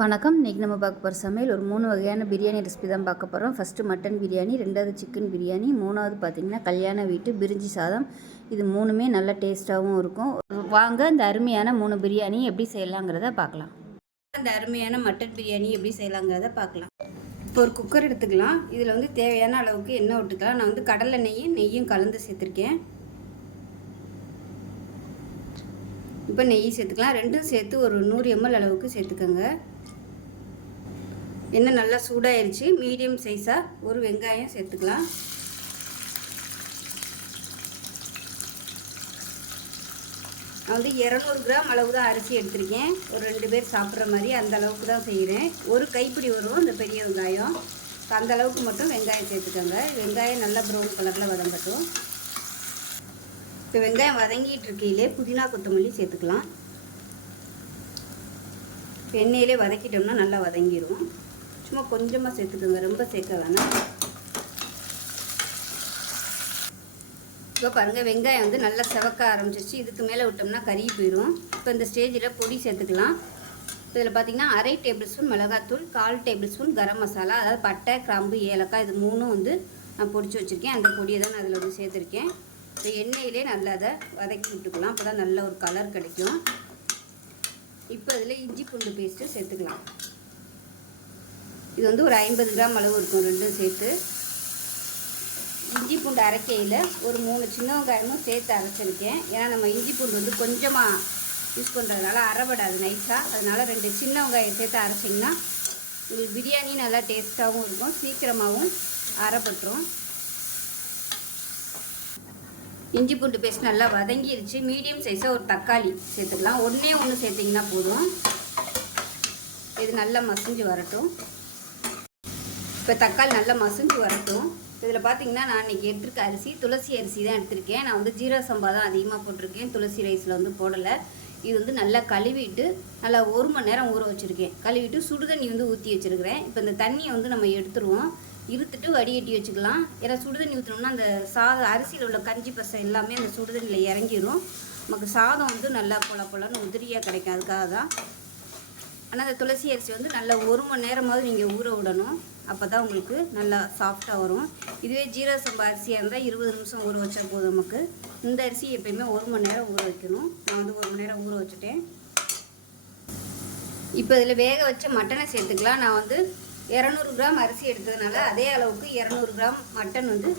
வணக்கம். இன்றைக்கி நம்ம பார்க்க போகிற சமையல் ஒரு மூணு வகையான பிரியாணி ரெசிபி தான் பார்க்க போகிறோம் ஃபஸ்ட்டு மட்டன் பிரியாணி ரெண்டாவது சிக்கன் பிரியாணி மூணாவது பார்த்திங்கன்னா கல்யாண வீட்டு பிரிஞ்சி சாதம். இது மூணுமே நல்ல டேஸ்ட்டாகவும் இருக்கும். வாங்க இந்த அருமையான மூணு பிரியாணி எப்படி செய்யலாங்கிறத பார்க்கலாம். இந்த அருமையான மட்டன் பிரியாணி எப்படி செய்யலாங்கிறத பார்க்கலாம். இப்போ ஒரு குக்கர் எடுத்துக்கலாம். இதில் வந்து தேவையான அளவுக்கு எண்ணெய் விட்டுக்கலாம். நான் வந்து கடலை நெய்யும் நெய்யும் கலந்து சேர்த்துருக்கேன். இப்போ நெய் சேர்த்துக்கலாம். ரெண்டும் சேர்த்து ஒரு நூறு எம்எல் அளவுக்கு சேர்த்துக்கோங்க. எண்ணெய் நல்லா சூடாயிருச்சு. மீடியம் சைஸாக ஒரு வெங்காயம் சேர்த்துக்கலாம். நான் வந்து இரநூறு கிராம் அளவு தான் அரிசி எடுத்திருக்கேன். ஒரு ரெண்டு பேர் சாப்பிட்ற மாதிரி அந்த அளவுக்கு தான் செய்கிறேன் ஒரு கைப்பிடி வரும் இந்த பெரிய வெங்காயம். அந்த அளவுக்கு மட்டும் வெங்காயம் சேர்த்துக்கோங்க. வெங்காயம் நல்லா ப்ரௌன் கலரில் வதங்கட்டும். இப்போ வெங்காயம் வதங்கிட்டு இருக்கையிலே புதினா கொத்தமல்லி சேர்த்துக்கலாம். எண்ணெயிலே வதக்கிட்டோம்னா நல்லா வதங்கிடுவோம் சும்மா கொஞ்சமாக சேர்த்துக்கோங்க. ரொம்ப சேர்க்க வேணாம். இப்போ பாருங்கள் வெங்காயம் வந்து நல்லா செவக்க ஆரம்பிச்சிருச்சு. இதுக்கு மேலே விட்டோம்னா கறி போயிடும் இப்போ இந்த ஸ்டேஜில் பொடி சேர்த்துக்கலாம். இதில் பார்த்தீங்கன்னா அரை டேபிள் ஸ்பூன் மிளகாத்தூள் கால் டேபிள் ஸ்பூன் கரம் மசாலா அதாவது பட்டை கிராம்பு ஏலக்காய் இது மூணும் வந்து நான் பொடிச்சு வச்சுருக்கேன். அந்த பொடியை தான் நான் அதில் வந்து சேர்த்துருக்கேன். இப்போ எண்ணெயிலே நல்லா அதை வதக்கி விட்டுக்கலாம். அப்போ தான் நல்ல ஒரு கலர் கிடைக்கும். இப்போ அதில் இஞ்சி பூண்டு பேஸ்ட்டு சேர்த்துக்கலாம். இது வந்து ஒரு ஐம்பது கிராம் அளவு இருக்கும் ரெண்டும் சேர்த்து. இஞ்சி பூண்டு அரைக்கையில் ஒரு மூணு சின்ன வெங்காயமும் சேர்த்து அரைச்சிருக்கேன். ஏன்னா நம்ம இஞ்சி பூண்டு வந்து கொஞ்சமாக யூஸ் பண்ணுறதுனால அரைபடாது நைஸாக அதனால் ரெண்டு சின்ன வெங்காயம் சேர்த்து அரைச்சிங்கன்னா உங்களுக்கு பிரியாணி நல்லா டேஸ்ட்டாகவும் இருக்கும். சீக்கிரமாகவும் அரைப்பட்டுரும். இஞ்சி பூண்டு பேஸ்ட் நல்லா வதங்கிருச்சு. மீடியம் சைஸாக ஒரு தக்காளி சேர்த்துக்கலாம். ஒன்றே ஒன்று சேர்த்திங்கன்னா போதும். இது நல்லா மசிஞ்சு வரட்டும். இப்போ தக்காளி நல்லா மசிஞ்சு வரட்டும். இதில் பார்த்தீங்கன்னா நான் இன்றைக்கி எடுத்துருக்க அரிசி துளசி அரிசி தான் எடுத்திருக்கேன். நான் வந்து ஜீரா சம்பா தான் அதிகமாக போட்டிருக்கேன். துளசி ரைஸில் வந்து போடலை. இது வந்து நல்லா கழுவிட்டு நல்லா ஒரு மணி நேரம் ஊற வச்சுருக்கேன். கழுவிட்டு சுடு தண்ணி வந்து ஊற்றி வச்சுருக்கிறேன். இப்போ இந்த தண்ணியை வந்து நம்ம எடுத்துருவோம். இருத்துட்டு வடிகட்டி வச்சுக்கலாம். ஏன்னா சுடுதண்ணி ஊற்றினோம்னா அந்த சாதம் அரிசியில் உள்ள கஞ்சி பசை எல்லாமே அந்த சுடுதண்ணியில் இறங்கிடும் நமக்கு சாதம் வந்து நல்லா பொல பொலன்னு உதிரியாக கிடைக்கும். அதுக்காக தான். ஆனால் அந்த துளசி அரிசி வந்து நல்லா ஒரு மணி நேரமாவது நீங்கள் ஊற விடணும். அப்போ தான் உங்களுக்கு நல்லா சாஃப்டாக வரும். இதுவே ஜீரக சம்பா அரிசியாக இருந்தால் இருபது நிமிஷம் ஊற வச்சா போதும் நமக்கு. இந்த அரிசி எப்பயுமே ஒரு மணி நேரம் ஊற வைக்கணும். நான் வந்து ஒரு மணி நேரம் ஊற வச்சுட்டேன். இப்போ இதில் வேக வச்ச மட்டனை சேர்த்துக்கலாம். நான் வந்து இரநூறு கிராம் அரிசி எடுத்ததுனால அதே அளவுக்கு இரநூறு கிராம் மட்டன் வந்து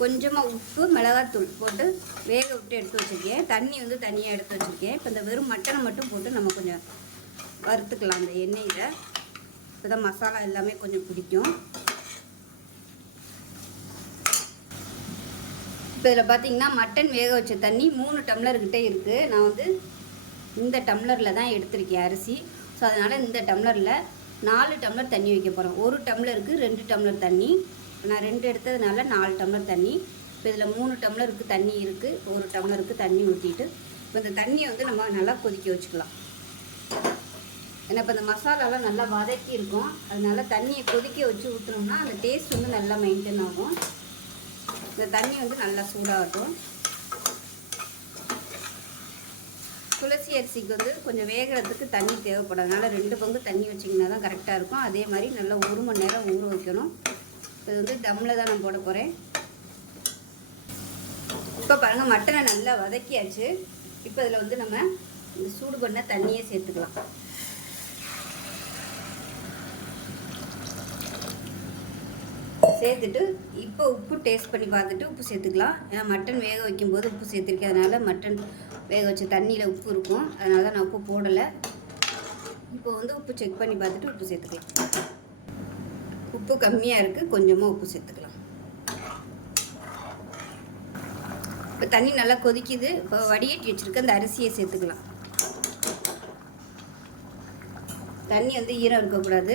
கொஞ்சமாக உப்பு மிளகாத்தூள் போட்டு வேக விட்டு எடுத்து வச்சுருக்கேன். தண்ணி வந்து தனியாக எடுத்து வச்சுருக்கேன். இப்போ இந்த வெறும் மட்டனை மட்டும் போட்டு நம்ம கொஞ்சம் வறுத்துக்கலாம் அந்த எண்ணெயில். இப்போ தான் மசாலா எல்லாமே கொஞ்சம் பிடிக்கும். இப்போ இதில் பார்த்தீங்கன்னா மட்டன் வேக வச்ச தண்ணி மூணு டம்ளர்கிட்ட இருக்குது நான் வந்து இந்த டம்ளரில் தான் எடுத்திருக்கேன் அரிசி. ஸோ அதனால் இந்த டம்ளரில் நாலு டம்ளர் தண்ணி வைக்க போகிறோம் ஒரு டம்ளருக்கு ரெண்டு டம்ளர் தண்ணி. நான் ரெண்டு எடுத்ததுனால நாலு டம்ளர் தண்ணி. இப்போ இதில் மூணு டம்ளருக்கு தண்ணி இருக்குது ஒரு டம்ளருக்கு தண்ணி ஊற்றிட்டு இப்போ இந்த தண்ணியை வந்து நம்ம நல்லா கொதிக்க வச்சுக்கலாம். ஏன்னா இப்போ இந்த மசாலாலாம் நல்லா வதக்கி இருக்கும் அதனால தண்ணியை கொதிக்க வச்சு ஊற்றினோம்னா அந்த டேஸ்ட் வந்து நல்லா மெயின்டைன் ஆகும். இந்த தண்ணி வந்து நல்லா சூடாகட்டும். துளசி அரிசிக்கு வந்து கொஞ்சம் வேகிறதுக்கு தண்ணி தேவைப்படும். அதனால் ரெண்டு பங்கு தண்ணி வச்சிங்கன்னா தான் கரெக்டாக இருக்கும். அதே மாதிரி நல்லா ஒரு மணி நேரம் ஊற வைக்கணும். இது வந்து தம்மில் தான் நான் போட போகிறேன் இப்போ பாருங்கள் மட்டனை நல்லா வதக்கியாச்சு. இப்போ இதில் வந்து நம்ம இந்த சூடு பண்ண தண்ணியை சேர்த்துக்கலாம். சேர்த்துட்டு இப்போ உப்பு டேஸ்ட் பண்ணி பார்த்துட்டு உப்பு சேர்த்துக்கலாம். ஏன்னா மட்டன் வேக வைக்கும்போது உப்பு சேர்த்துருக்கேன். அதனால் மட்டன் வேக வச்ச தண்ணியில் உப்பு இருக்கும். அதனால தான் நான் உப்பு போடலை. இப்போ வந்து உப்பு செக் பண்ணி பார்த்துட்டு உப்பு சேர்த்துக்கலாம். உப்பு கம்மியாக இருக்குது கொஞ்சமாக உப்பு சேர்த்துக்கலாம். இப்போ தண்ணி நல்லா கொதிக்குது. இப்போ வடிகட்டி வச்சுருக்க அந்த அரிசியை சேர்த்துக்கலாம். தண்ணி வந்து ஈரம் இருக்கக்கூடாது.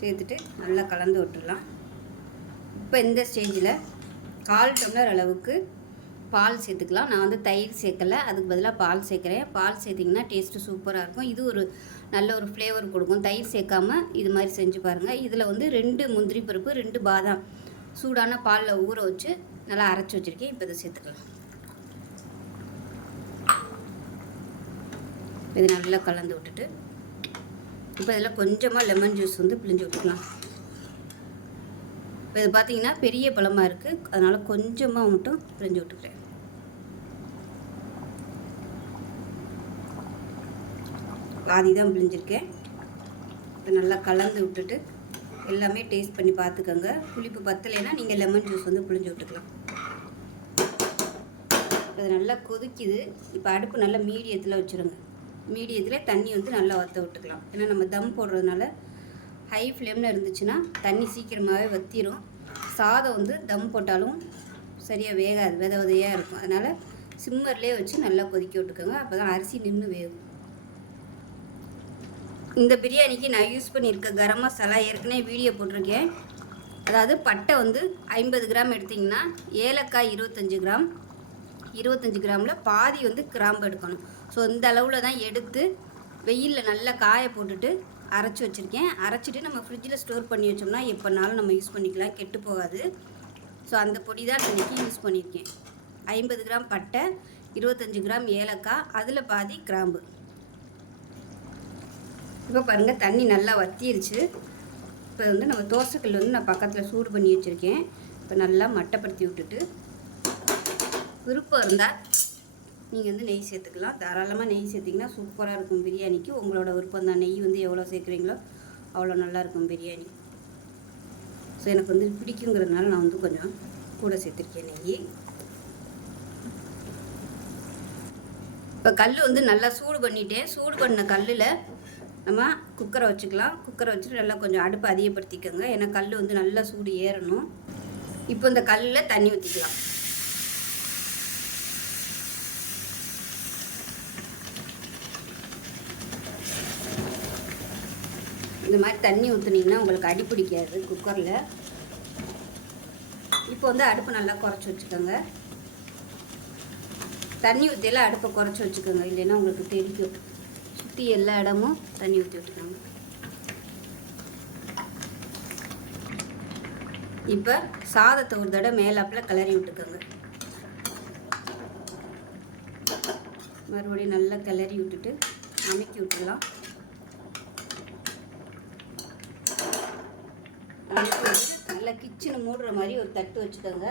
சேர்த்துட்டு நல்லா கலந்து விட்டுடலாம். இப்போ இந்த ஸ்டேஜில் கால் டம்ளர் அளவுக்கு பால் சேர்த்துக்கலாம். நான் வந்து தயிர் சேர்க்கலை. அதுக்கு பதிலாக பால் சேர்க்குறேன். பால் சேர்த்திங்கன்னா டேஸ்ட்டு சூப்பராக இருக்கும். இது ஒரு நல்ல ஒரு ஃப்ளேவர் கொடுக்கும். தயிர் சேர்க்காம இது மாதிரி செஞ்சு பாருங்கள் இதில் வந்து ரெண்டு முந்திரி பருப்பு ரெண்டு பாதாம் சூடான பாலில் ஊற வச்சு நல்லா அரைச்சி வச்சுருக்கேன். இப்போ இதை சேர்த்துக்கலாம். இது நல்லா கலந்து விட்டுட்டு இப்போ இதில் கொஞ்சமாக லெமன் ஜூஸ் வந்து பிழிஞ்சு விட்டுக்கலாம். இப்போ இது பார்த்தீங்கன்னா பெரிய பழமாக இருக்குது அதனால் கொஞ்சமாக மட்டும் பிழிஞ்சு விட்டுக்கிறேன். பாதி தான் பிழிஞ்சிருக்கேன். இப்போ நல்லா கலந்து விட்டுட்டு எல்லாமே டேஸ்ட் பண்ணி பார்த்துக்கோங்க. புளிப்பு பத்தலைன்னா நீங்கள் லெமன் ஜூஸ் வந்து புளிஞ்சு விட்டுக்கலாம். அது நல்லா கொதிக்குது. இப்போ அடுப்பு நல்லா மீடியத்தில் வச்சுருங்க. மீடியத்தில் தண்ணி வந்து நல்லா வற்ற விட்டுக்கலாம். ஏன்னா நம்ம தம் போடுறதுனால ஹை ஃப்ளேமில் இருந்துச்சுன்னா தண்ணி சீக்கிரமாகவே வத்திரும். சாதம் வந்து தம் போட்டாலும் சரியாக வேகாது வித விதையாக இருக்கும். அதனால் சிம்மர்லேயே வச்சு நல்லா கொதிக்க விட்டுக்கோங்க. அப்போ தான் அரிசி நின்று வேகும். இந்த பிரியாணிக்கு நான் யூஸ் பண்ணியிருக்க கரம் மசாலா ஏற்கனவே வீடியோ போட்டிருக்கேன். அதாவது பட்டை வந்து ஐம்பது கிராம் எடுத்திங்கன்னா ஏலக்காய் இருபத்தஞ்சி கிராம் இருபத்தஞ்சி கிராமில் பாதி வந்து கிராம்பு எடுக்கணும். ஸோ இந்த அளவில் தான் எடுத்து வெயிலில் நல்லா காய போட்டுட்டு அரைச்சி வச்சுருக்கேன். அரைச்சிட்டு நம்ம ஃப்ரிட்ஜில் ஸ்டோர் பண்ணி வச்சோம்னா எப்போனாலும் நம்ம யூஸ் பண்ணிக்கலாம். கெட்டு போகாது. ஸோ அந்த பொடி தான் இன்றைக்கி யூஸ் பண்ணியிருக்கேன். ஐம்பது கிராம் பட்டை இருபத்தஞ்சி கிராம் ஏலக்காய் அதில் பாதி கிராம்பு. இப்போ பாருங்கள் தண்ணி நல்லா வத்திருச்சு. இப்போ வந்து நம்ம தோசைக்கல் வந்து நான் பக்கத்தில் சூடு பண்ணி வச்சுருக்கேன். இப்போ நல்லா மட்டைப்படுத்தி விட்டுட்டு விருப்பம் இருந்தால் நீங்கள் வந்து நெய் சேர்த்துக்கலாம். தாராளமாக நெய் சேர்த்திங்கன்னா சூப்பராக இருக்கும் பிரியாணிக்கு. உங்களோட விருப்பம் தான். நெய் வந்து எவ்வளோ சேர்க்குறீங்களோ அவ்வளோ நல்லாயிருக்கும் பிரியாணி. ஸோ எனக்கு வந்து பிடிக்குங்கிறதுனால நான் வந்து கொஞ்சம் கூட சேர்த்துருக்கேன் நெய் இப்போ கல் வந்து நல்லா சூடு பண்ணிட்டேன். சூடு பண்ண கல்லில் நம்ம குக்கரை வச்சுக்கலாம். குக்கரை வச்சுட்டு நல்லா கொஞ்சம் அடுப்பை அதிகப்படுத்திக்கோங்க. ஏன்னா கல் வந்து நல்லா சூடு ஏறணும். இப்போ இந்த கல்லில் தண்ணி ஊற்றிக்கலாம். இந்த மாதிரி தண்ணி ஊற்றுனீங்கன்னா உங்களுக்கு அடி பிடிக்காது குக்கரில் இப்போ வந்து அடுப்பு நல்லா குறைச்சி வச்சுக்கோங்க. தண்ணி ஊற்றியெல்லாம் அடுப்பை குறைச்சி வச்சுக்கோங்க இல்லைன்னா உங்களுக்கு தெரிக்கும் சுற்றி எல்லா இடமும் தண்ணி ஊற்றி விட்டுக்கோங்க. இப்போ சாதத்தை ஒரு தடவை மேலாப்பில் கிளறி விட்டுக்கோங்க. மறுபடியும் நல்லா கிளறி விட்டுட்டு அமைக்கி விட்டுடலாம். நல்லா கிச்சனை மூடுற மாதிரி ஒரு தட்டு வச்சுக்கோங்க.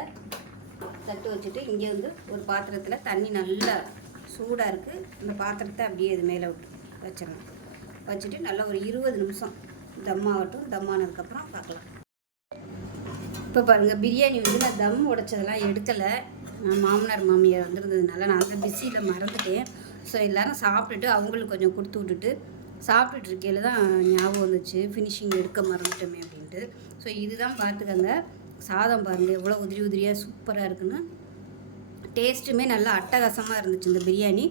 தட்டு வச்சுட்டு இங்கே வந்து ஒரு பாத்திரத்தில் தண்ணி நல்லா சூடாக இருக்குது இந்த பாத்திரத்தை அப்படியே இது மேலே விட்டு வச்சிடலாம் வச்சுட்டு நல்லா ஒரு இருபது நிமிஷம் தம்மாகட்டும் தம்மானதுக்கப்புறம் பார்க்கலாம். இப்போ பாருங்கள் பிரியாணி வந்து நான் தம் உடைச்சதெல்லாம் எடுக்கலை. நான் மாமனார் மாமியார் வந்திருந்ததுனால நான் அந்த பிஸியில் மறந்துட்டேன். ஸோ எல்லோரும் சாப்பிட்டுட்டு அவங்களுக்கு கொஞ்சம் கொடுத்து விட்டுட்டு சாப்பிட்டுட்டு இருக்கையில் தான் ஞாபகம் வந்துச்சு. ஃபினிஷிங் எடுக்க மறந்துட்டோமே அப்படின்ட்டு ஸோ இதுதான் பார்த்துக்கோங்க. சாதம் பாருங்கள் எவ்வளோ உதிரி உதிரியாக சூப்பராக இருக்குன்னு. டேஸ்ட்டுமே நல்லா அட்டகாசமாக இருந்துச்சு இந்த பிரியாணி.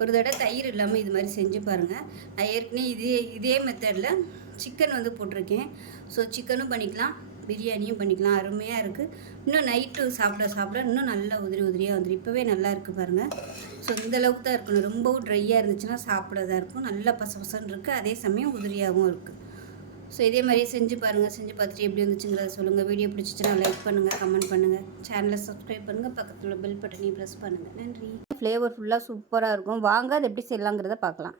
ஒரு தடவை தயிர் இல்லாமல் இது மாதிரி செஞ்சு பாருங்கள் நான் ஏற்கனவே இதே இதே மெத்தடில் சிக்கன் வந்து போட்டிருக்கேன். ஸோ சிக்கனும் பண்ணிக்கலாம் பிரியாணியும் பண்ணிக்கலாம். அருமையாக இருக்குது இன்னும் நைட்டு சாப்பிட சாப்பிட இன்னும் நல்லா உதிரி உதிரியாக வந்துடும் இப்போவே நல்லா இருக்குது பாருங்கள் ஸோ இந்தளவுக்கு தான் இருக்கணும். ரொம்பவும் ட்ரையாக இருந்துச்சுன்னா சாப்பிடதான் இருக்கும். நல்லா பச பசன்னு இருக்குது அதே சமயம் உதிரியாகவும் இருக்குது ஸோ இதே மாதிரியே செஞ்சு பாருங்கள் செஞ்சு பார்த்துட்டு எப்படி வந்துச்சுங்கிறத சொல்லுங்கள் வீடியோ பிடிச்சிச்சுன்னா லைக் பண்ணுங்கள் கமெண்ட் பண்ணுங்கள் சேனலை சப்ஸ்கிரைப் பண்ணுங்கள் பக்கத்தில் உள்ள பெல் பட்டனையும் ப்ரெஸ் பண்ணுங்கள் நன்றி ஃப்ளேவர் ஃபுல்லாக சூப்பராக இருக்கும். வாங்க அது எப்படி செய்யலாங்கிறத பார்க்கலாம்.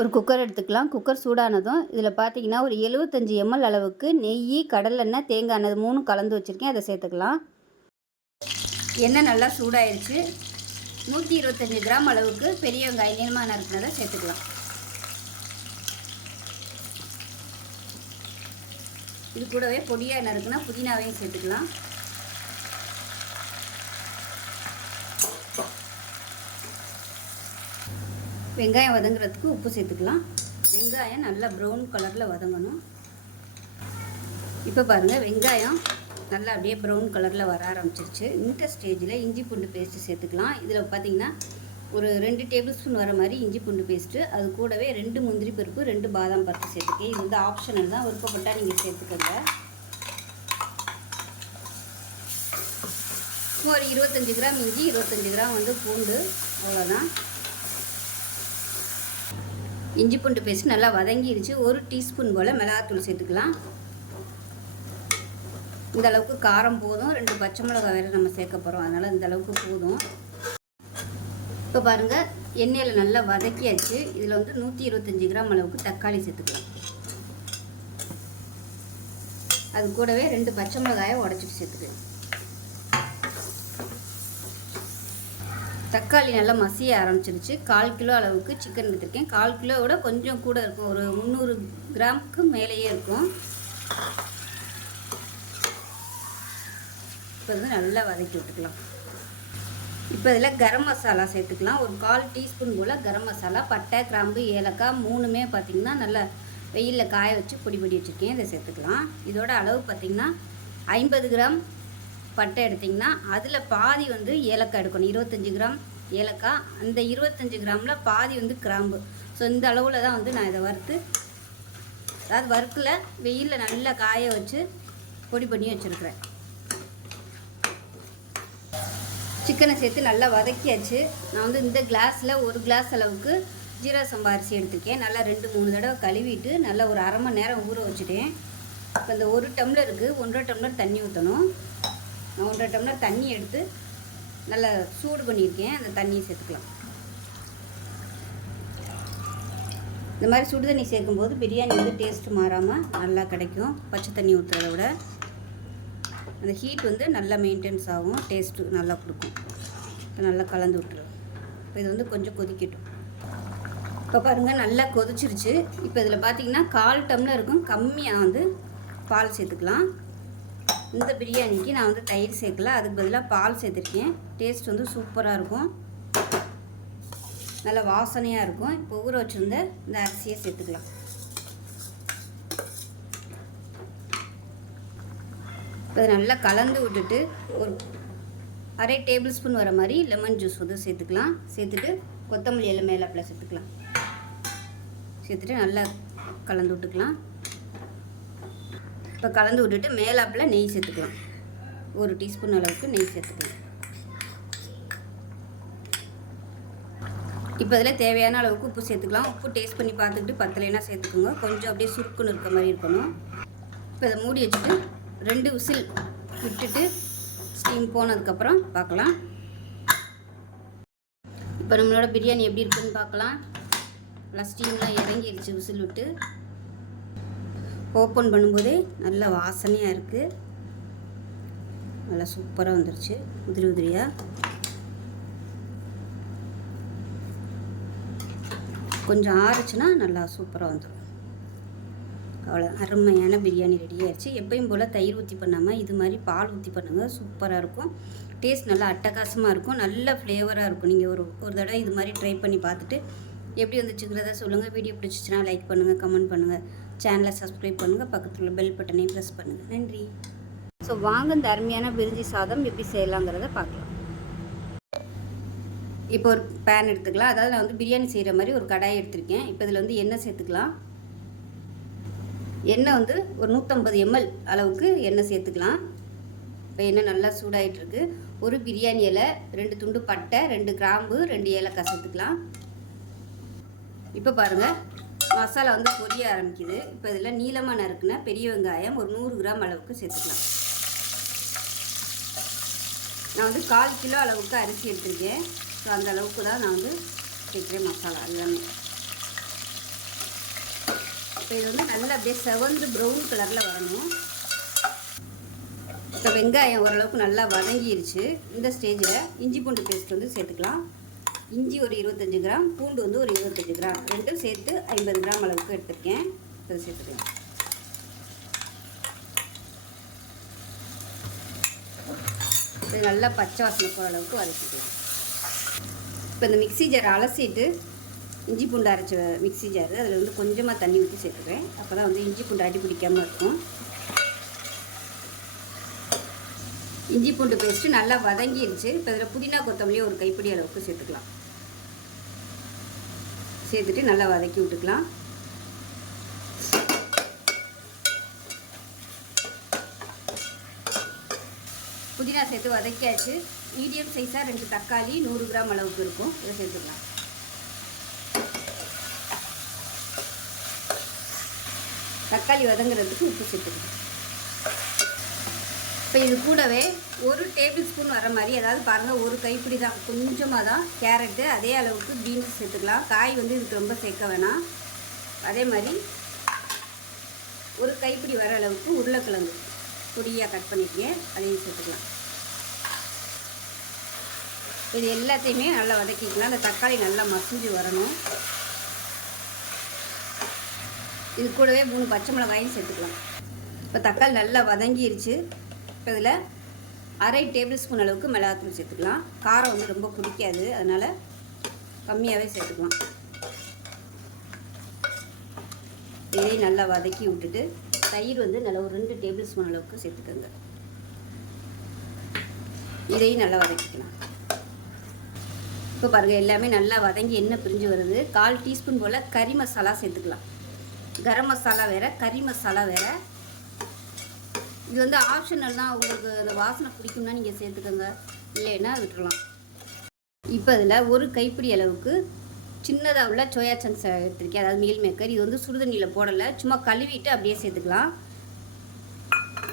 ஒரு குக்கர் எடுத்துக்கலாம். குக்கர் சூடானதும் இதில் பார்த்தீங்கன்னா ஒரு எழுபத்தஞ்சி எம்எல் அளவுக்கு நெய் கடலெண்ணெய் தேங்காய் எண்ணெய் மூணு மூணும் கலந்து வச்சுருக்கேன். அதை சேர்த்துக்கலாம். எண்ணெய் நல்லா சூடாயிருச்சு. நூற்றி இருபத்தஞ்சி கிராம் அளவுக்கு பெரிய வெங்காயம் நீளமாக நறுக்கினதை சேர்த்துக்கலாம். இது கூடவே பொடியாக நறுக்குனா புதினாவையும் சேர்த்துக்கலாம். வெங்காயம் வதங்குறதுக்கு உப்பு சேர்த்துக்கலாம். வெங்காயம் நல்லா ப்ரௌன் கலரில் வதங்கணும். இப்போ பாருங்கள் வெங்காயம் நல்லா அப்படியே ப்ரௌன் கலரில் வர ஆரம்பிச்சிருச்சு. இந்த ஸ்டேஜில் இஞ்சி பூண்டு பேஸ்ட்டு சேர்த்துக்கலாம். இதில் பார்த்தீங்கன்னா ஒரு ரெண்டு டேபிள் ஸ்பூன் வர மாதிரி இஞ்சி பூண்டு பேஸ்ட்டு அது கூடவே ரெண்டு முந்திரி பருப்பு ரெண்டு பாதாம் பருப்பு சேர்த்துக்கேன். இது வந்து ஆப்ஷனல் தான். விருப்பப்பட்டால் நீங்கள் சேர்த்துக்கோங்க. ஒரு இருபத்தஞ்சி கிராம் இஞ்சி இருபத்தஞ்சி கிராம் வந்து பூண்டு அவ்வளோதான் இஞ்சி பூண்டு பேஸ்ட் நல்லா வதங்கிடுச்சு ஒரு டீஸ்பூன் போல் மிளகாத்தூள் சேர்த்துக்கலாம். இந்த அளவுக்கு காரம் போதும். ரெண்டு பச்சை மிளகாய் வேறு நம்ம சேர்க்க போகிறோம் அதனால் இந்த அளவுக்கு போதும். இப்போ பாருங்கள் எண்ணெயில் நல்லா வதக்கியாச்சு. இதில் வந்து நூற்றி இருபத்தஞ்சி கிராம் அளவுக்கு தக்காளி சேர்த்துக்கலாம். அது கூடவே ரெண்டு பச்சை மிளகாயை உடச்சிட்டு சேர்த்துக்கலாம். தக்காளி நல்லா மசிய ஆரம்பிச்சிருச்சு. கால் கிலோ அளவுக்கு சிக்கன் எடுத்திருக்கேன். கால் கிலோவோட கொஞ்சம் கூட இருக்கும். ஒரு முந்நூறு கிராமுக்கு மேலேயே இருக்கும். இப்போ வந்து நல்லா வதக்கி விட்டுக்கலாம். இப்போ இதில் கரம் மசாலா சேர்த்துக்கலாம். ஒரு கால் டீஸ்பூன் போல் கரம் மசாலா பட்டை கிராம்பு ஏலக்காய் மூணுமே பார்த்திங்கன்னா நல்லா வெயிலில் காய வச்சு பொடி பொடி வச்சுருக்கேன். இதை சேர்த்துக்கலாம். இதோட அளவு பார்த்திங்கன்னா ஐம்பது கிராம் பட்டை எடுத்திங்கன்னா அதில் பாதி வந்து ஏலக்காய் எடுக்கணும். இருபத்தஞ்சி கிராம் ஏலக்காய். அந்த இருபத்தஞ்சி கிராமில் பாதி வந்து கிராம்பு. ஸோ இந்த அளவில் தான் வந்து நான் இதை வறுத்து அதாவது வறுக்கில் வெயிலில் நல்லா காய வச்சு பொடி பண்ணி வச்சுருக்குறேன். சிக்கனை சேர்த்து நல்லா வதக்கியாச்சு. நான் வந்து இந்த கிளாஸில் ஒரு கிளாஸ் அளவுக்கு ஜீரா சம்பா அரிசி எடுத்துருக்கேன். நல்லா ரெண்டு மூணு தடவை கழுவிட்டு நல்லா ஒரு அரை மணி நேரம் ஊற வச்சுட்டேன். இப்போ இந்த ஒரு டம்ளருக்கு ஒன்றரை டம்ளர் தண்ணி ஊற்றணும் நான் ஒன்றரை டம்ளர் தண்ணி எடுத்து நல்லா சூடு பண்ணியிருக்கேன். அந்த தண்ணியை சேர்த்துக்கலாம். இந்த மாதிரி சுடு தண்ணி சேர்க்கும்போது பிரியாணி வந்து டேஸ்ட்டு மாறாமல் நல்லா கிடைக்கும். பச்சை தண்ணி ஊற்றுறத விட. அந்த ஹீட் வந்து நல்லா மெயின்டைன்ஸ் ஆகும் டேஸ்ட்டு நல்லா கொடுக்கும். இப்போ நல்லா கலந்து விட்டுருவோம் இப்போ இது வந்து கொஞ்சம் கொதிக்கட்டும். இப்போ பாருங்கள் நல்லா கொதிச்சிருச்சு. இப்போ இதில் பார்த்தீங்கன்னா கால் டம்ளருக்கும் கம்மியாக வந்து பால் சேர்த்துக்கலாம். இந்த பிரியாணிக்கு நான் வந்து தயிர் சேர்க்கல. அதுக்கு பதிலாக பால் சேர்த்துருக்கேன். டேஸ்ட் வந்து சூப்பராக இருக்கும். நல்லா வாசனையாக இருக்கும். இப்போ ஊற வச்சுருந்த இந்த அரிசியை சேர்த்துக்கலாம். இப்போ நல்லா கலந்து விட்டுட்டு ஒரு அரை டேபிள் ஸ்பூன் வர மாதிரி லெமன் ஜூஸ் வந்து சேர்த்துக்கலாம். சேர்த்துட்டு கொத்தமல்லி எல்லாம் மேலாப்பில் சேர்த்துக்கலாம். சேர்த்துட்டு நல்லா கலந்து விட்டுக்கலாம். இப்போ கலந்து விட்டுட்டு மேலாப்பில் நெய் சேர்த்துக்கலாம். ஒரு டீஸ்பூன் அளவுக்கு நெய் சேர்த்துக்கலாம். இப்போ இதில் தேவையான அளவுக்கு உப்பு சேர்த்துக்கலாம். உப்பு டேஸ்ட் பண்ணி பார்த்துக்கிட்டு பத்தலைனா சேர்த்துக்கோங்க. கொஞ்சம் அப்படியே சுருக்குன்னு இருக்க மாதிரி இருக்கணும். இப்போ இதை மூடி வச்சுட்டு ரெண்டு விசில் விட்டுட்டு ஸ்டீம் போனதுக்கப்புறம் பார்க்கலாம். இப்போ நம்மளோட பிரியாணி எப்படி இருக்குன்னு பார்க்கலாம். நல்லா ஸ்டீம்லாம் இறங்கிடுச்சு விசில் விட்டு. ஓப்பன் பண்ணும்போதே நல்ல வாசனையாக இருக்குது நல்லா சூப்பராக வந்துருச்சு. உதிரி உதிரியாக கொஞ்சம் ஆறுச்சுன்னா நல்லா சூப்பராக வந்துடும் அவ்வளோ அருமையான பிரியாணி ரெடி ஆயிடுச்சு எப்பயும் போல் தயிர் ஊற்றி பண்ணாமல் இது மாதிரி பால் ஊற்றி பண்ணுங்கள் சூப்பராக இருக்கும். டேஸ்ட் நல்லா அட்டகாசமாக இருக்கும். நல்ல ஃப்ளேவராக இருக்கும். நீங்கள் ஒரு ஒரு தடவை இது மாதிரி ட்ரை பண்ணி பார்த்துட்டு எப்படி வந்துச்சுங்கிறத சொல்லுங்கள் வீடியோ பிடிச்சிச்சின்னா லைக் பண்ணுங்கள் கமெண்ட் பண்ணுங்கள் சேனலை சப்ஸ்கிரைப் பண்ணுங்கள் பக்கத்தில் உள்ள பெல் பட்டனையும் ப்ரெஸ் பண்ணுங்கள் நன்றி. ஸோ வாங்க இந்த அருமையான பிரிஞ்சி சாதம் எப்படி செய்யலாங்கிறத பார்க்கலாம். இப்போ ஒரு பேன் எடுத்துக்கலாம். அதாவது நான் வந்து பிரியாணி செய்கிற மாதிரி ஒரு கடாய் எடுத்திருக்கேன். இப்போ இதில் வந்து எண்ணெய் சேர்த்துக்கலாம். எண்ணெய் வந்து ஒரு நூற்றம்பது எம்எல் அளவுக்கு எண்ணெய் சேர்த்துக்கலாம். இப்போ எண்ணெய் நல்லா சூடாயிட்ருக்கு ஒரு பிரியாணி இலை ரெண்டு துண்டு பட்டை ரெண்டு கிராம்பு ரெண்டு ஏலக்காய் சேர்த்துக்கலாம். இப்போ பாருங்கள் மசாலா வந்து பொரிய ஆரம்பிக்குது. இப்போ இதில் நீளமாக நறுக்குன பெரிய வெங்காயம் ஒரு நூறு கிராம் அளவுக்கு சேர்த்துக்கலாம். நான் வந்து கால் கிலோ அளவுக்கு அரிசி எடுத்திருக்கேன். ஸோ அந்த அளவுக்கு தான் நான் வந்து சேர்க்குறேன் மசாலா எல்லாமே. இப்போ இது வந்து நல்லா அப்படியே செவந்து ப்ரௌன் கலரில் வரணும். இப்போ வெங்காயம் ஓரளவுக்கு நல்லா வதங்கிருச்சு. இந்த ஸ்டேஜில் இஞ்சி பூண்டு பேஸ்ட் வந்து சேர்த்துக்கலாம். இஞ்சி ஒரு இருபத்தஞ்சி கிராம் பூண்டு வந்து ஒரு இருபத்தஞ்சி கிராம். ரெண்டும் சேர்த்து ஐம்பது கிராம் அளவுக்கு எடுத்திருக்கேன். இதை சேர்த்துக்கலாம். இது நல்லா பச்சை வாசனை போகிற அளவுக்கு வதக்கிக்கலாம். இப்போ இந்த மிக்ஸி ஜார் அலசிட்டு இஞ்சி பூண்டு அரைச்ச மிக்ஸி ஜாரு அதில் வந்து கொஞ்சமாக தண்ணி ஊற்றி சேர்த்துக்கிறேன் அப்போ தான் வந்து இஞ்சி பூண்டு அடி பிடிக்காமல் இருக்கும். இஞ்சி பூண்டு பேஸ்ட்டு நல்லா வதங்கிருச்சு. இப்போ இதில் புதினா கொத்தமல்லியும் ஒரு கைப்பிடி அளவுக்கு சேர்த்துக்கலாம். சேர்த்துட்டு நல்லா வதக்கி விட்டுக்கலாம். புதினா சேர்த்து வதக்கியாச்சு. மீடியம் சைஸாக ரெண்டு தக்காளி நூறு கிராம் அளவுக்கு இருக்கும். இதை சேர்த்துக்கலாம். தக்காளி வதங்குறதுக்கு உப்பு சேர்த்துக்கலாம் இப்போ இது கூடவே ஒரு டேபிள் ஸ்பூன் வர மாதிரி அதாவது பாருங்கள் ஒரு கைப்பிடி தான் கொஞ்சமாக தான் கேரட்டு அதே அளவுக்கு பீன்ஸ் சேர்த்துக்கலாம். காய் வந்து இதுக்கு ரொம்ப சேர்க்க வேணாம். அதே மாதிரி ஒரு கைப்பிடி வர அளவுக்கு உருளைக்கிழங்கு பொடியாக கட் பண்ணிக்கங்க அதையும் சேர்த்துக்கலாம். இது எல்லாத்தையுமே நல்லா வதக்கிக்கலாம். அந்த தக்காளி நல்லா மசிஞ்சு வரணும். இது கூடவே மூணு பச்சை மிளகாயும் சேர்த்துக்கலாம். இப்போ தக்காளி நல்லா வதங்கிருச்சு. இப்போ இதில் அரை டேபிள் ஸ்பூன் அளவுக்கு மிளகாத்தூள் சேர்த்துக்கலாம். காரம் வந்து ரொம்ப பிடிக்காது. அதனால் கம்மியாகவே சேர்த்துக்கலாம். இதையும் நல்லா வதக்கி விட்டுட்டு தயிர் வந்து நல்லா ஒரு ரெண்டு டேபிள் ஸ்பூன் அளவுக்கு சேர்த்துக்கோங்க. இதையும் நல்லா வதக்கிக்கலாம். இப்போ பாருங்கள் எல்லாமே நல்லா வதங்கி எண்ணெய் பிரிஞ்சு வருது. கால் டீஸ்பூன் போல் கறி மசாலா சேர்த்துக்கலாம். கரம் மசாலா வேறு கறி மசாலா வேறு. இது வந்து ஆப்ஷனல் தான் உங்களுக்கு அந்த வாசனை பிடிக்கும்னா நீங்கள் சேர்த்துக்கோங்க. இல்லைன்னா விட்டுறலாம். இப்போ இதில் ஒரு கைப்பிடி அளவுக்கு சின்னதாக உள்ள சோயா சங்க்ஸ் எடுத்துருக்கேன். அதாவது மீல் மேக்கர் இது வந்து சுடுதண்ணியில் போடலை. சும்மா கழுவிட்டு அப்படியே சேர்த்துக்கலாம்.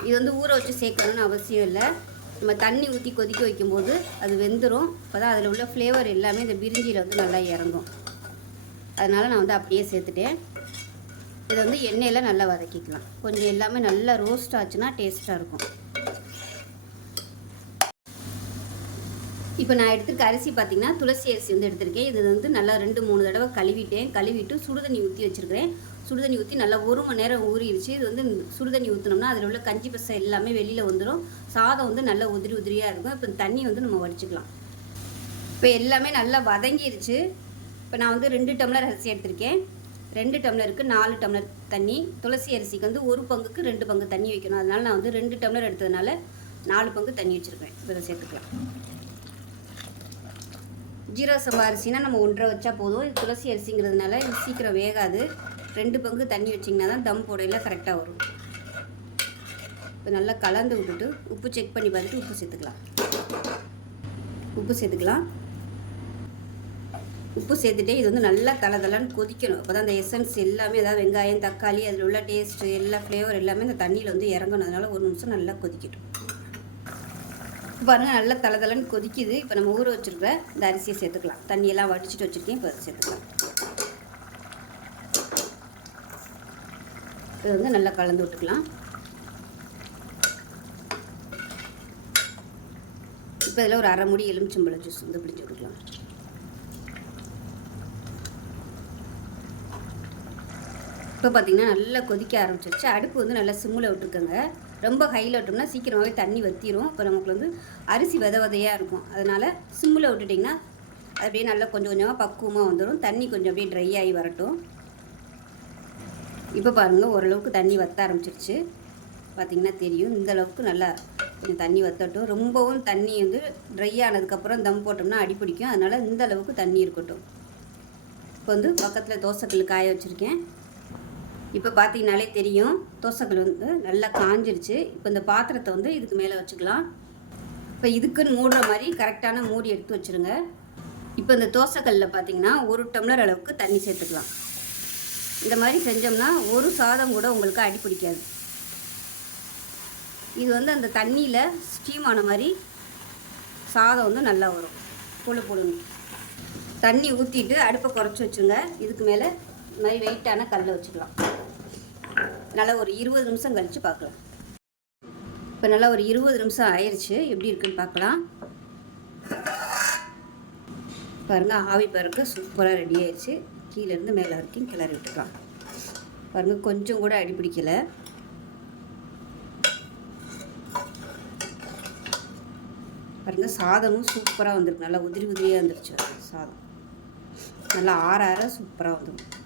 இது வந்து ஊற வச்சு சேர்க்கணும்னு அவசியம் இல்லை. நம்ம தண்ணி ஊற்றி கொதிக்க வைக்கும்போது அது வெந்துடும் அப்போ தான் அதில் உள்ள ஃப்ளேவர் எல்லாமே இந்த பிரிஞ்சியில் வந்து நல்லா இறங்கும். அதனால் நான் வந்து அப்படியே சேர்த்துட்டேன். இதை வந்து எண்ணெயில் நல்லா வதக்கிக்கலாம். கொஞ்சம் எல்லாமே நல்லா ரோஸ்ட் ஆச்சுன்னா டேஸ்ட்டாக இருக்கும். இப்போ நான் எடுத்துருக்க அரிசி பார்த்தீங்கன்னா துளசி அரிசி வந்து எடுத்திருக்கேன். இது வந்து நல்லா ரெண்டு மூணு தடவை கழுவிட்டேன். கழுவிட்டு சுடுதண்ணி ஊற்றி வச்சுருக்கிறேன். சுடுதண்ணி ஊற்றி நல்லா ஒரு மணி நேரம் ஊறிடுச்சு. இது வந்து சுடுதண்ணி ஊற்றினோம்னா அதில் உள்ள கஞ்சி பசை எல்லாமே வெளியில் வந்துடும் சாதம் வந்து நல்லா உதிரி உதிரியாக இருக்கும். இப்போ தண்ணி வந்து நம்ம வடிச்சுக்கலாம். இப்போ எல்லாமே நல்லா வதங்கிருச்சு. இப்போ நான் வந்து ரெண்டு டம்ளர் அரிசி எடுத்திருக்கேன். ரெண்டு டம்ளருக்கு நாலு டம்ளர் தண்ணி. துளசி அரிசிக்கு வந்து ஒரு பங்குக்கு ரெண்டு பங்கு தண்ணி வைக்கணும். அதனால் நான் வந்து ரெண்டு டம்ளர் எடுத்ததுனால நாலு பங்கு தண்ணி வச்சுருக்கேன். இதை சேர்த்துக்கலாம். ஜீரா சம்பா அரிசினா நம்ம ஒன்றரை வச்சா போதும். இது துளசி அரிசிங்கிறதுனால இது சீக்கிரம் வேகாது. ரெண்டு பங்கு தண்ணி வச்சிங்கன்னா தான் தம் போடையில் கரெக்டாக வரும். இப்போ நல்லா கலந்து விட்டுட்டு உப்பு செக் பண்ணி பார்த்துட்டு உப்பு சேர்த்துக்கலாம். உப்பு சேர்த்துக்கலாம். உப்பு சேர்த்துட்டே இது வந்து நல்லா தலை தலைன்னு கொதிக்கணும். அப்போ தான் அந்த எசன்ஸ் எல்லாமே அதாவது வெங்காயம் தக்காளி அதில் உள்ள டேஸ்ட்டு எல்லா ஃப்ளேவர் எல்லாமே அந்த தண்ணியில் வந்து இறங்கணும். அதனால் ஒரு நிமிஷம் நல்லா கொதிக்கட்டும். பாருங்கள் நல்லா தலை தலைன்னு கொதிக்குது. இப்போ நம்ம ஊற வச்சுருக்கிற இந்த அரிசியை சேர்த்துக்கலாம். தண்ணியெல்லாம் வடிச்சிட்டு வச்சுருக்கேன். இப்போ சேர்த்துக்கலாம். இது வந்து நல்லா கலந்து விட்டுக்கலாம். இப்போ இதில் ஒரு அரை முடி எலுமிச்சம்பழம் ஜூஸ் வந்து பிடிச்சி விட்டுக்கலாம் இப்போ பார்த்தீங்கன்னா நல்லா கொதிக்க ஆரம்பிச்சிருச்சு. அடுப்பு வந்து நல்லா சிம்மில் விட்டுருக்கோங்க. ரொம்ப ஹையில் விட்டோம்னா சீக்கிரமாகவே தண்ணி வத்திரும். இப்போ நமக்கு வந்து அரிசி வித விதையாக இருக்கும். அதனால் சிம்மில் விட்டுட்டிங்கன்னா அப்படியே நல்லா கொஞ்சம் கொஞ்சமாக பக்குவமாக வந்துடும் தண்ணி கொஞ்சம் அப்படியே ட்ரை ஆகி வரட்டும். இப்போ பாருங்கள் ஓரளவுக்கு தண்ணி வற்ற ஆரம்பிச்சிருச்சு. பார்த்திங்கன்னா தெரியும். இந்த அளவுக்கு நல்லா கொஞ்சம் தண்ணி வத்தட்டும். ரொம்பவும் தண்ணி வந்து ட்ரை ஆனதுக்கப்புறம் தம் போட்டோம்னா அடி பிடிக்கும். அதனால் இந்த அளவுக்கு தண்ணி இருக்கட்டும். இப்போ வந்து பக்கத்தில் தோசைக்கல் காய வச்சுருக்கேன். இப்போ பார்த்தீங்கனாலே தெரியும். தோசைக்கல் வந்து நல்லா காஞ்சிருச்சு. இப்போ இந்த பாத்திரத்தை வந்து இதுக்கு மேலே வச்சுக்கலாம். இப்போ இதுக்குன்னு மூடுற மாதிரி கரெக்டான மூடி எடுத்து வச்சுருங்க. இப்போ இந்த தோசைக்கல்லில் பார்த்தீங்கன்னா ஒரு டம்ளர் அளவுக்கு தண்ணி சேர்த்துக்கலாம். இந்த மாதிரி செஞ்சோம்னா ஒரு சாதம் கூட உங்களுக்கு அடி பிடிக்காது. இது வந்து அந்த தண்ணியில் ஸ்டீம் ஆன மாதிரி சாதம் வந்து நல்லா வரும். புழு புழுன்னு. தண்ணி ஊற்றிட்டு அடுப்பை குறைச்சி வச்சுருங்க. இதுக்கு மேலே இந்த மாதிரி வெயிட்டான கல்லை வச்சுக்கலாம். நல்லா ஒரு இருபது நிமிஷம் கழித்து பார்க்கலாம். இப்போ நல்லா ஒரு இருபது நிமிஷம் ஆயிடுச்சு எப்படி இருக்குன்னு பார்க்கலாம். பாருங்கள் ஆவி பருக்க சூப்பராக ரெடி ஆயிடுச்சு கீழேருந்து மேலே வரைக்கும் கிளறி விட்டுக்கலாம். பாருங்கள் கொஞ்சம் கூட அடி பிடிக்கல. பாருங்கள் சாதமும் சூப்பராக வந்திருக்கு. நல்லா உதிரி உதிரியாக வந்துருச்சு சாதம். நல்லா ஆற ஆற சூப்பராக வந்துடும்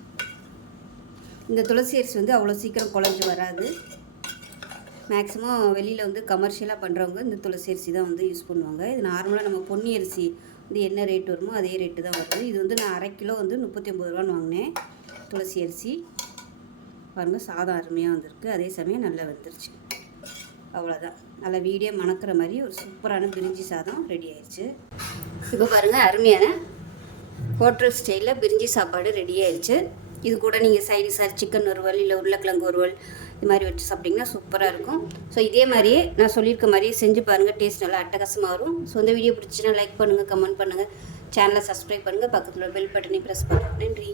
இந்த துளசி அரிசி வந்து அவ்வளோ சீக்கிரம் குழஞ்சி வராது. மேக்ஸிமம் வெளியில் வந்து கமர்ஷியலாக பண்ணுறவங்க இந்த துளசி அரிசி தான் வந்து யூஸ் பண்ணுவாங்க. இது நார்மலாக நம்ம பொன்னி அரிசி வந்து என்ன ரேட் வருமோ அதே ரேட்டு தான் வருது. இது வந்து நான் அரை கிலோ வந்து முப்பத்தி ஒம்பது ரூபான்னு வாங்கினேன் துளசி அரிசி. பாருங்கள் சாதம் அருமையாக வந்திருக்கு. அதே சமயம் நல்லா வந்துருச்சு. அவ்வளோதான் நல்லா வீடியோ மணக்கிற மாதிரி ஒரு சூப்பரான பிரிஞ்சி சாதம் ரெடி ஆயிடுச்சு இப்போ பாருங்கள் அருமையான ஹோட்டல் ஸ்டைலில் பிரிஞ்சி சாப்பாடு ரெடி ஆயிடுச்சு இது கூட நீங்கள் சைடு சார் சிக்கன் வறுவல் இல்லை உருளைக்கிழங்கு வறுவல் இது மாதிரி வச்சு சாப்பிட்டிங்கன்னா சூப்பராக இருக்கும். ஸோ இதே மாதிரியே நான் சொல்லியிருக்க மாதிரியே செஞ்சு பாருங்கள் டேஸ்ட் நல்லா அட்டகாசமாக வரும். ஸோ இந்த வீடியோ பிடிச்சின்னா லைக் பண்ணுங்கள் கமெண்ட் பண்ணுங்கள் சேனலை சப்ஸ்கிரைப் பண்ணுங்கள் பக்கத்தில் பெல் பட்டனை ப்ரெஸ் பண்ணுங்கள் நன்றி.